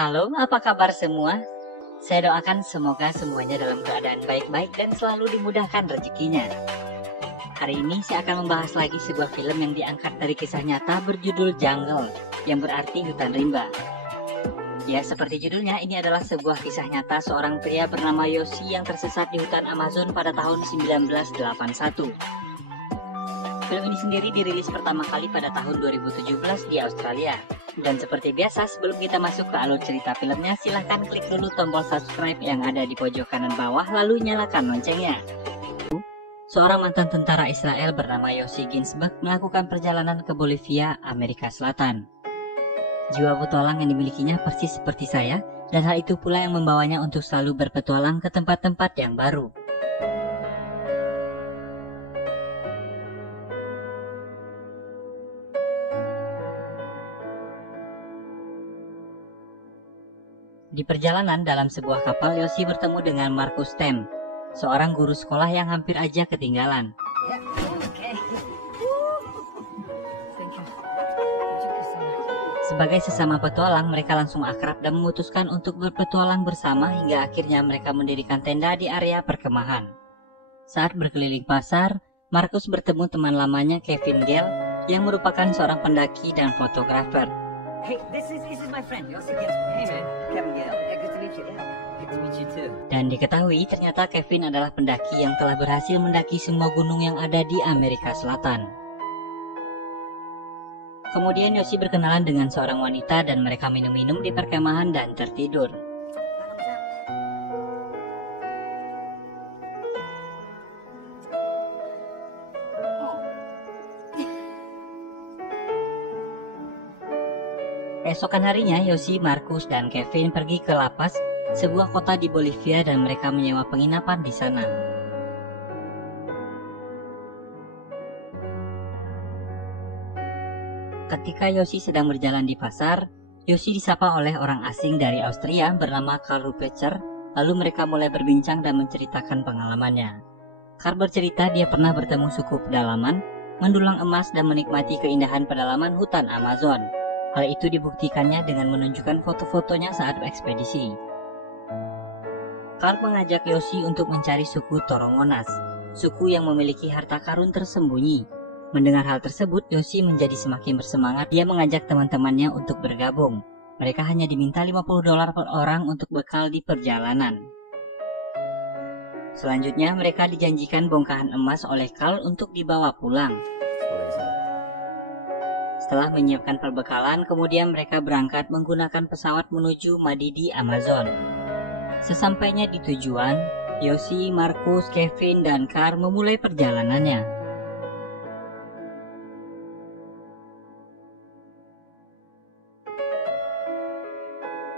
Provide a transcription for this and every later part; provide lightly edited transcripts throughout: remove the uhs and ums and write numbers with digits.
Halo, apa kabar semua? Saya doakan semoga semuanya dalam keadaan baik-baik dan selalu dimudahkan rezekinya. Hari ini saya akan membahas lagi sebuah film yang diangkat dari kisah nyata berjudul Jungle, yang berarti hutan rimba. Ya, seperti judulnya, ini adalah sebuah kisah nyata seorang pria bernama Yoshi yang tersesat di hutan Amazon pada tahun 1981. Film ini sendiri dirilis pertama kali pada tahun 2017 di Australia. Dan seperti biasa, sebelum kita masuk ke alur cerita filmnya, silahkan klik dulu tombol subscribe yang ada di pojok kanan bawah, lalu nyalakan loncengnya. Seorang mantan tentara Israel bernama Yoshi Ginsberg melakukan perjalanan ke Bolivia, Amerika Selatan. Jiwa petualang yang dimilikinya persis seperti saya, dan hal itu pula yang membawanya untuk selalu berpetualang ke tempat-tempat yang baru. Di perjalanan dalam sebuah kapal, Yoshi bertemu dengan Marcus Stem, seorang guru sekolah yang hampir aja ketinggalan. Sebagai sesama petualang, mereka langsung akrab dan memutuskan untuk berpetualang bersama hingga akhirnya mereka mendirikan tenda di area perkemahan. Saat berkeliling pasar, Marcus bertemu teman lamanya Kevin Gale yang merupakan seorang pendaki dan fotografer. Hey, this is my friend, Yoshi Ginsberg. Hey man, Kevin Gale. Hey, good to meet you. Yeah, good to meet you too. Dan diketahui ternyata Kevin adalah pendaki yang telah berhasil mendaki semua gunung yang ada di Amerika Selatan. Kemudian Yoshi berkenalan dengan seorang wanita dan mereka minum-minum di perkemahan dan tertidur. Esokan harinya, Yoshi, Marcus, dan Kevin pergi ke La Paz, sebuah kota di Bolivia, dan mereka menyewa penginapan di sana. Ketika Yoshi sedang berjalan di pasar, Yoshi disapa oleh orang asing dari Austria bernama Karl Ruppecher, lalu mereka mulai berbincang dan menceritakan pengalamannya. Karl bercerita dia pernah bertemu suku pedalaman, mendulang emas dan menikmati keindahan pedalaman hutan Amazon. Hal itu dibuktikannya dengan menunjukkan foto-fotonya saat ekspedisi. Karl mengajak Yoshi untuk mencari suku Torongonas, suku yang memiliki harta karun tersembunyi. Mendengar hal tersebut, Yoshi menjadi semakin bersemangat. Dia mengajak teman-temannya untuk bergabung. Mereka hanya diminta $50 per orang untuk bekal di perjalanan. Selanjutnya, mereka dijanjikan bongkahan emas oleh Karl untuk dibawa pulang. Setelah menyiapkan perbekalan, kemudian mereka berangkat menggunakan pesawat menuju Madidi, Amazon. Sesampainya di tujuan, Yoshi, Marcus, Kevin, dan Karl memulai perjalanannya.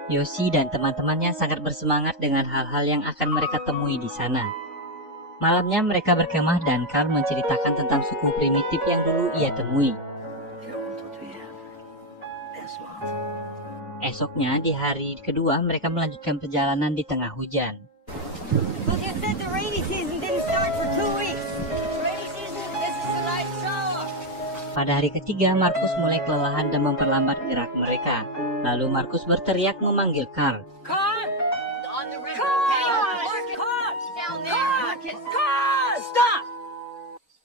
Yoshi dan teman-temannya sangat bersemangat dengan hal-hal yang akan mereka temui di sana. Malamnya mereka berkemah dan Karl menceritakan tentang suku primitif yang dulu ia temui. Esoknya, di hari kedua, mereka melanjutkan perjalanan di tengah hujan. Pada hari ketiga, Marcus mulai kelelahan dan memperlambat gerak mereka. Lalu Marcus berteriak memanggil Karl.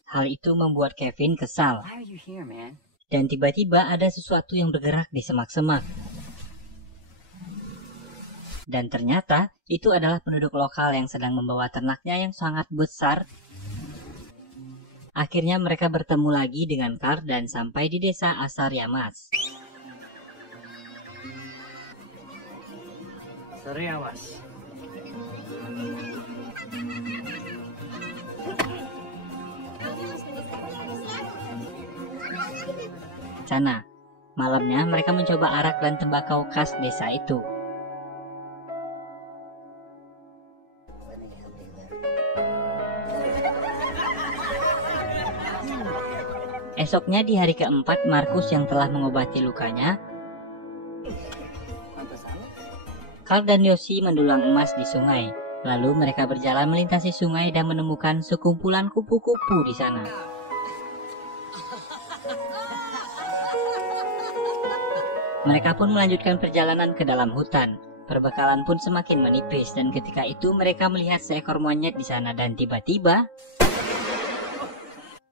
Hal itu membuat Kevin kesal. Dan tiba-tiba ada sesuatu yang bergerak di semak-semak. Dan ternyata itu adalah penduduk lokal yang sedang membawa ternaknya yang sangat besar. Akhirnya mereka bertemu lagi dengan Karl dan sampai di desa Asaryamas. Sana, malamnya mereka mencoba arak dan tembakau khas desa itu. Esoknya di hari keempat, Marcus yang telah mengobati lukanya, Karl dan Yoshi mendulang emas di sungai. Lalu mereka berjalan melintasi sungai dan menemukan sekumpulan kupu-kupu di sana. Mereka pun melanjutkan perjalanan ke dalam hutan. Perbekalan pun semakin menipis dan ketika itu mereka melihat seekor monyet di sana dan tiba-tiba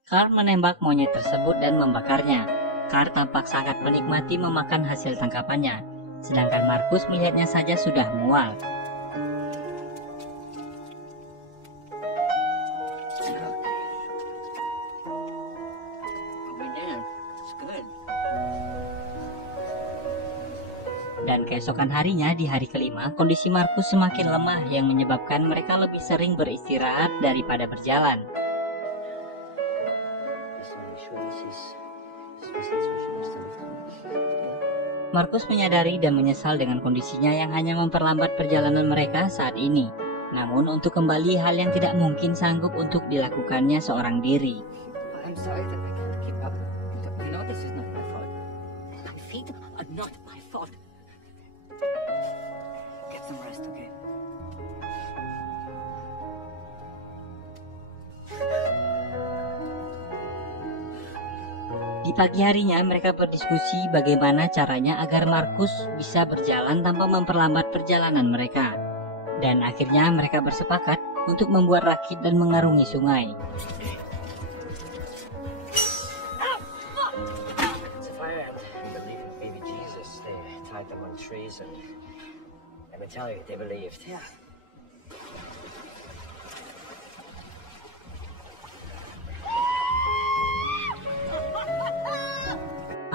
Carl menembak monyet tersebut dan membakarnya. Carl tampak sangat menikmati memakan hasil tangkapannya, sedangkan Markus melihatnya saja sudah mual. Dan keesokan harinya di hari kelima, kondisi Markus semakin lemah yang menyebabkan mereka lebih sering beristirahat daripada berjalan. Markus menyadari dan menyesal dengan kondisinya yang hanya memperlambat perjalanan mereka saat ini. Namun untuk kembali hal yang tidak mungkin sanggup untuk dilakukannya seorang diri. I'm sorry that I can't keep up. You know this is not my fault. My feet are not my fault. Get some rest, okay? Di pagi harinya mereka berdiskusi bagaimana caranya agar Markus bisa berjalan tanpa memperlambat perjalanan mereka. Dan akhirnya mereka bersepakat untuk membuat rakit dan mengarungi sungai.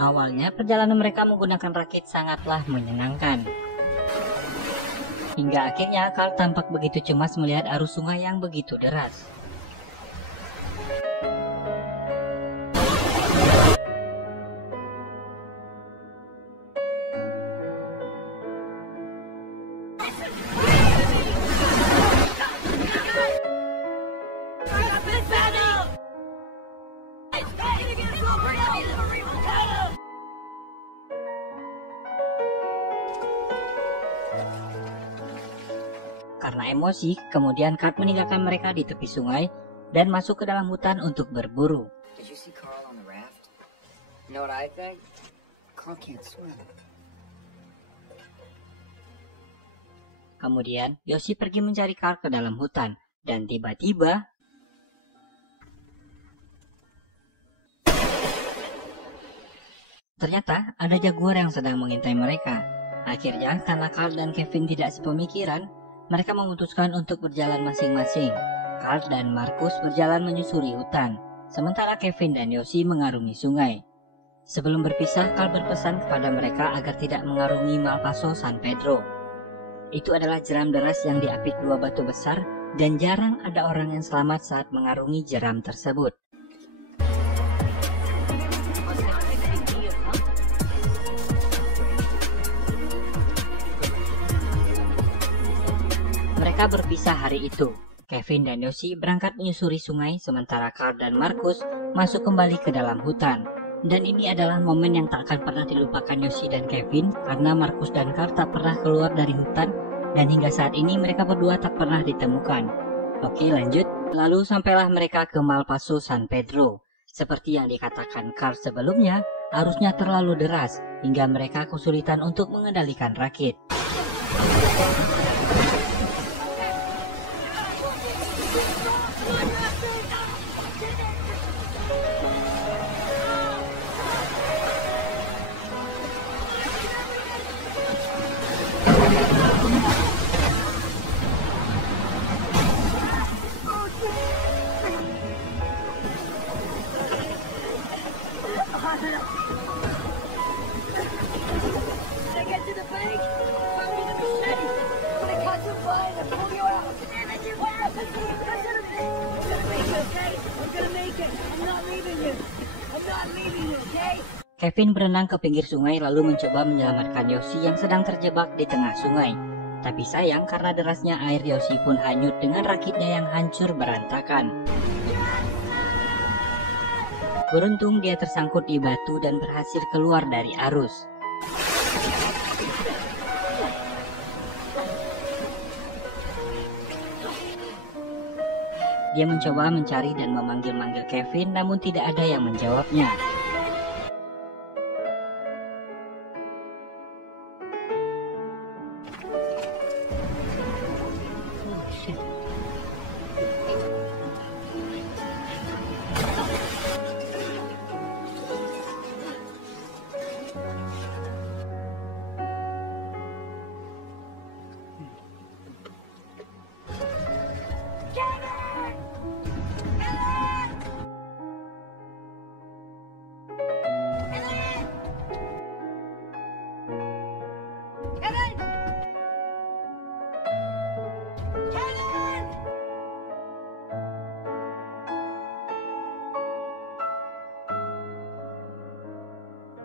Awalnya perjalanan mereka menggunakan rakit sangatlah menyenangkan. Hingga akhirnya Carl tampak begitu cemas melihat arus sungai yang begitu deras. Karena emosi, kemudian Carl meninggalkan mereka di tepi sungai dan masuk ke dalam hutan untuk berburu. Did you see Carl on the raft? You know what I think? Carl can't swim. Kemudian, Yoshi pergi mencari Carl ke dalam hutan dan tiba-tiba ternyata ada jaguar yang sedang mengintai mereka. Akhirnya, karena Carl dan Kevin tidak sepemikiran, mereka memutuskan untuk berjalan masing-masing. Carl dan Markus berjalan menyusuri hutan, sementara Kevin dan Yoshi mengarungi sungai. Sebelum berpisah, Carl berpesan kepada mereka agar tidak mengarungi Malpaso San Pedro. Itu adalah jeram deras yang diapit dua batu besar dan jarang ada orang yang selamat saat mengarungi jeram tersebut. Mereka berpisah hari itu. Kevin dan Yoshi berangkat menyusuri sungai sementara Carl dan Markus masuk kembali ke dalam hutan. Dan ini adalah momen yang tak akan pernah dilupakan Yoshi dan Kevin karena Markus dan Carl tak pernah keluar dari hutan dan hingga saat ini mereka berdua tak pernah ditemukan. Oke, lanjut. Lalu sampailah mereka ke Malpaso San Pedro. Seperti yang dikatakan Carl sebelumnya, arusnya terlalu deras hingga mereka kesulitan untuk mengendalikan rakit. Kevin berenang ke pinggir sungai lalu mencoba menyelamatkan Yoshi yang sedang terjebak di tengah sungai. Tapi sayang karena derasnya air, Yoshi pun hanyut dengan rakitnya yang hancur berantakan. Beruntung dia tersangkut di batu dan berhasil keluar dari arus. Dia mencoba mencari dan memanggil-manggil Kevin namun tidak ada yang menjawabnya.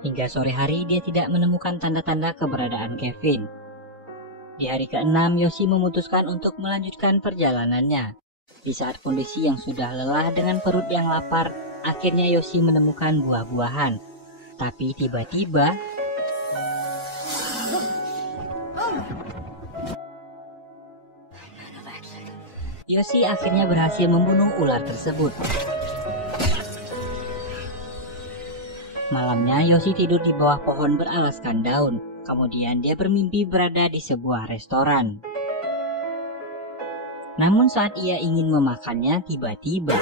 Hingga sore hari dia tidak menemukan tanda-tanda keberadaan Kevin. Di hari ke-6, Yoshi memutuskan untuk melanjutkan perjalanannya. Di saat kondisi yang sudah lelah dengan perut yang lapar, akhirnya Yoshi menemukan buah-buahan. Tapi tiba-tiba, Yoshi akhirnya berhasil membunuh ular tersebut. Malamnya, Yoshi tidur di bawah pohon beralaskan daun. Kemudian dia bermimpi berada di sebuah restoran. Namun saat ia ingin memakannya, tiba-tiba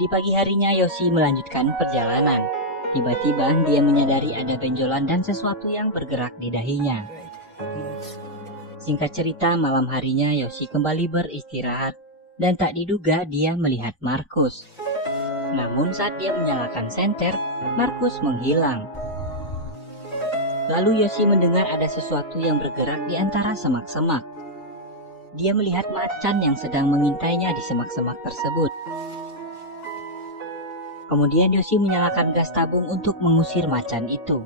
di pagi harinya Yoshi melanjutkan perjalanan. Tiba-tiba dia menyadari ada benjolan dan sesuatu yang bergerak di dahinya. Singkat cerita, malam harinya Yoshi kembali beristirahat dan tak diduga dia melihat Markus. Namun saat dia menyalakan senter, Markus menghilang. Lalu Yoshi mendengar ada sesuatu yang bergerak di antara semak-semak. Dia melihat macan yang sedang mengintainya di semak-semak tersebut. Kemudian Yoshi menyalakan gas tabung untuk mengusir macan itu.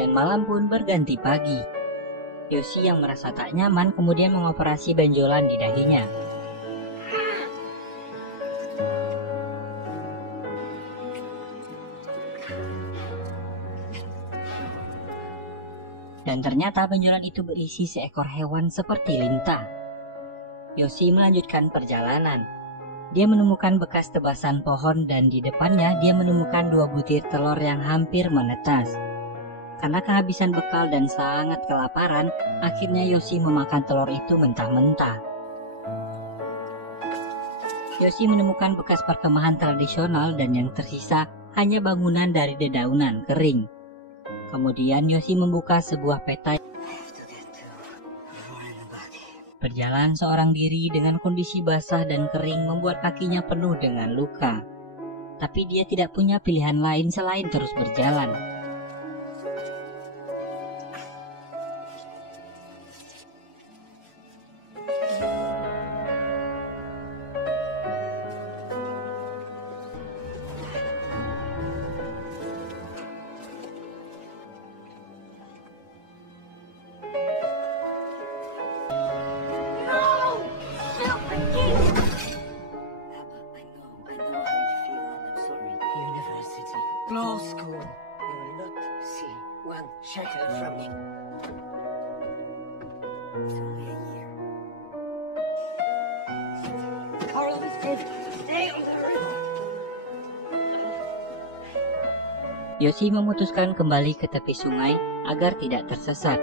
Dan malam pun berganti pagi. Yoshi yang merasa tak nyaman kemudian mengoperasi benjolan di dahinya. Dan ternyata benjolan itu berisi seekor hewan seperti lintah. Yoshi melanjutkan perjalanan. Dia menemukan bekas tebasan pohon dan di depannya dia menemukan 2 butir telur yang hampir menetas. Karena kehabisan bekal dan sangat kelaparan, akhirnya Yoshi memakan telur itu mentah-mentah. Yoshi menemukan bekas perkemahan tradisional dan yang tersisa hanya bangunan dari dedaunan kering. Kemudian Yoshi membuka sebuah peta. Berjalan seorang diri dengan kondisi basah dan kering membuat kakinya penuh dengan luka. Tapi dia tidak punya pilihan lain selain terus berjalan. Law school. You will not see one shekel from me. It's only a year. Carl is dead. Stay on the river. Yoshi memutuskan kembali ke tepi sungai agar tidak tersesat.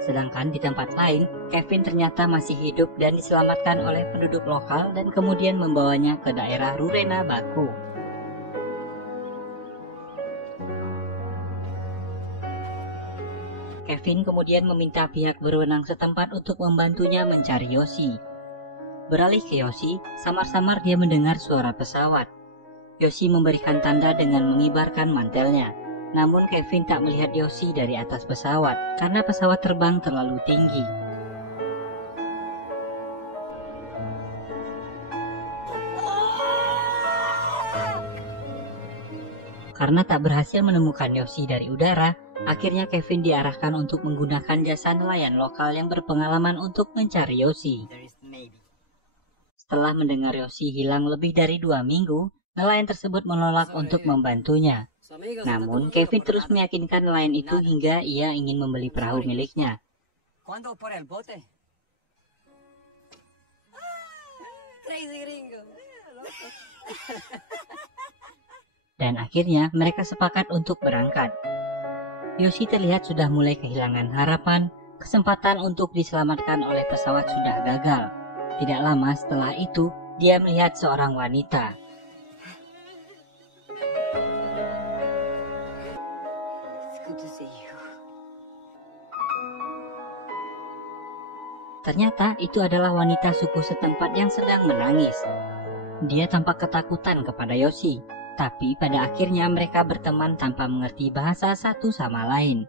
Sedangkan di tempat lain, Kevin ternyata masih hidup dan diselamatkan oleh penduduk lokal dan kemudian membawanya ke daerah Rurena Baku. Kevin kemudian meminta pihak berwenang setempat untuk membantunya mencari Yoshi. Beralih ke Yoshi, samar-samar dia mendengar suara pesawat. Yoshi memberikan tanda dengan mengibarkan mantelnya. Namun Kevin tak melihat Yoshi dari atas pesawat karena pesawat terbang terlalu tinggi. Karena tak berhasil menemukan Yoshi dari udara, akhirnya Kevin diarahkan untuk menggunakan jasa nelayan lokal yang berpengalaman untuk mencari Yoshi. Setelah mendengar Yoshi hilang lebih dari 2 minggu, nelayan tersebut menolak untuk membantunya. Namun, Kevin terus meyakinkan nelayan itu hingga ia ingin membeli perahu miliknya. ¿Cuándo por el bote? Crazy gringo. Dan akhirnya mereka sepakat untuk berangkat. Yoshi terlihat sudah mulai kehilangan harapan, kesempatan untuk diselamatkan oleh pesawat sudah gagal. Tidak lama setelah itu, dia melihat seorang wanita. It's good to see you. Ternyata itu adalah wanita suku setempat yang sedang menangis. Dia tampak ketakutan kepada Yoshi, tapi pada akhirnya mereka berteman tanpa mengerti bahasa satu sama lain.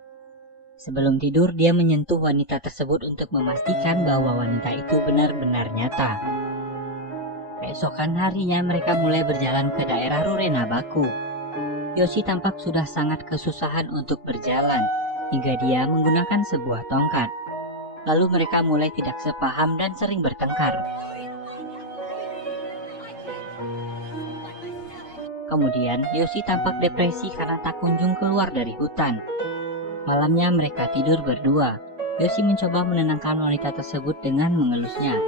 Sebelum tidur, dia menyentuh wanita tersebut untuk memastikan bahwa wanita itu benar-benar nyata. Keesokan harinya mereka mulai berjalan ke daerah Rurenabaku. Yoshi tampak sudah sangat kesusahan untuk berjalan, hingga dia menggunakan sebuah tongkat. Lalu mereka mulai tidak sepaham dan sering bertengkar. Kemudian Yoshi tampak depresi karena tak kunjung keluar dari hutan. Malamnya mereka tidur berdua. Yoshi mencoba menenangkan wanita tersebut dengan mengelusnya.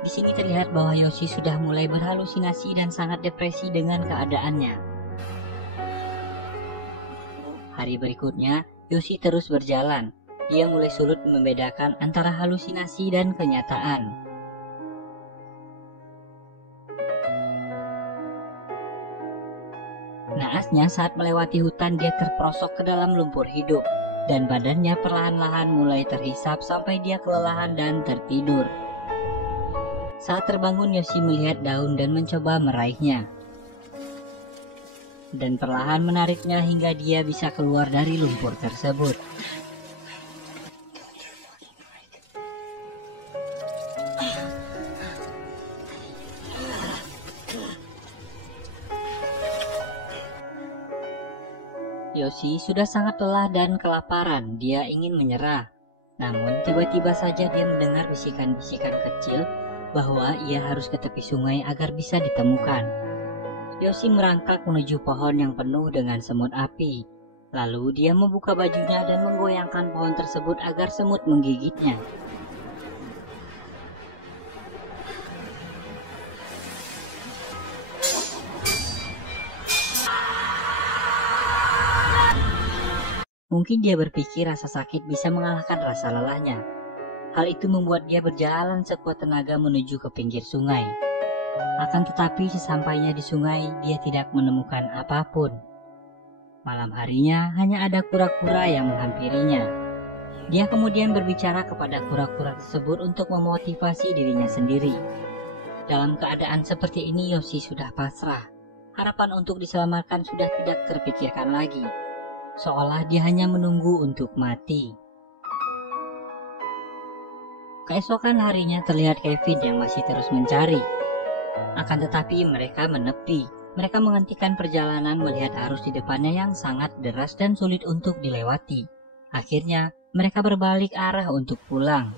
Di sini terlihat bahwa Yoshi sudah mulai berhalusinasi dan sangat depresi dengan keadaannya. Hari berikutnya, Yoshi terus berjalan. Dia mulai sulit membedakan antara halusinasi dan kenyataan. Naasnya saat melewati hutan dia terperosok ke dalam lumpur hidup dan badannya perlahan-lahan mulai terhisap sampai dia kelelahan dan tertidur. Saat terbangun Yoshi melihat daun dan mencoba meraihnya dan perlahan menariknya hingga dia bisa keluar dari lumpur tersebut. Yoshi sudah sangat lelah dan kelaparan, dia ingin menyerah. Namun tiba-tiba saja dia mendengar bisikan-bisikan kecil bahwa ia harus ke tepi sungai agar bisa ditemukan. Yoshi merangkak menuju pohon yang penuh dengan semut api. Lalu dia membuka bajunya dan menggoyangkan pohon tersebut agar semut menggigitnya. Mungkin dia berpikir rasa sakit bisa mengalahkan rasa lelahnya. Hal itu membuat dia berjalan sekuat tenaga menuju ke pinggir sungai. Akan tetapi sesampainya di sungai, dia tidak menemukan apapun. Malam harinya hanya ada kura-kura yang menghampirinya. Dia kemudian berbicara kepada kura-kura tersebut untuk memotivasi dirinya sendiri. Dalam keadaan seperti ini Yoshi sudah pasrah. Harapan untuk diselamatkan sudah tidak terpikirkan lagi. Seolah dia hanya menunggu untuk mati. Keesokan harinya terlihat Kevin yang masih terus mencari. Akan tetapi mereka menepi. Mereka menghentikan perjalanan melihat arus di depannya yang sangat deras dan sulit untuk dilewati. Akhirnya mereka berbalik arah untuk pulang.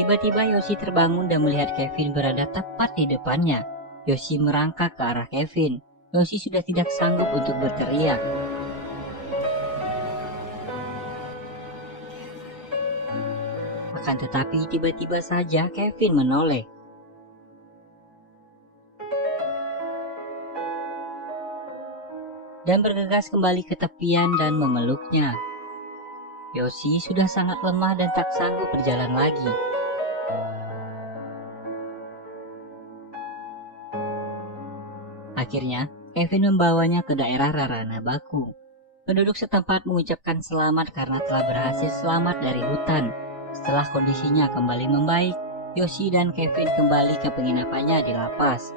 Tiba-tiba Yoshi terbangun dan melihat Kevin berada tepat di depannya. Yoshi merangkak ke arah Kevin. Yoshi sudah tidak sanggup untuk berteriak. Akan tetapi tiba-tiba saja Kevin menoleh. Dan bergegas kembali ke tepian dan memeluknya. Yoshi sudah sangat lemah dan tak sanggup berjalan lagi. Akhirnya, Kevin membawanya ke daerah Rurenabaku. Penduduk setempat mengucapkan selamat karena telah berhasil selamat dari hutan. Setelah kondisinya kembali membaik, Yoshi dan Kevin kembali ke penginapannya di lapas.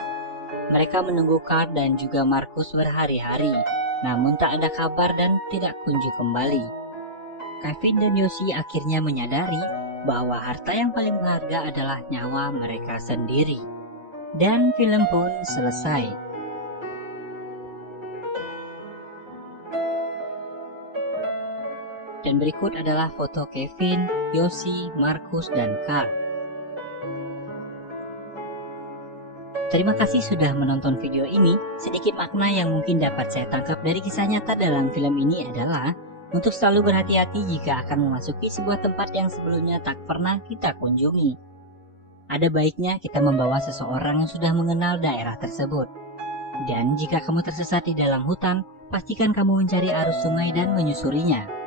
Mereka menunggu Carl dan juga Marcus berhari-hari, namun tak ada kabar dan tidak kunjung kembali. Kevin dan Yoshi akhirnya menyadari bahwa harta yang paling berharga adalah nyawa mereka sendiri. Dan film pun selesai. Dan berikut adalah foto Kevin, Yoshi, Marcus, dan Carl. Terima kasih sudah menonton video ini. Sedikit makna yang mungkin dapat saya tangkap dari kisah nyata dalam film ini adalah untuk selalu berhati-hati jika akan memasuki sebuah tempat yang sebelumnya tak pernah kita kunjungi. Ada baiknya kita membawa seseorang yang sudah mengenal daerah tersebut. Dan jika kamu tersesat di dalam hutan, pastikan kamu mencari arus sungai dan menyusurinya.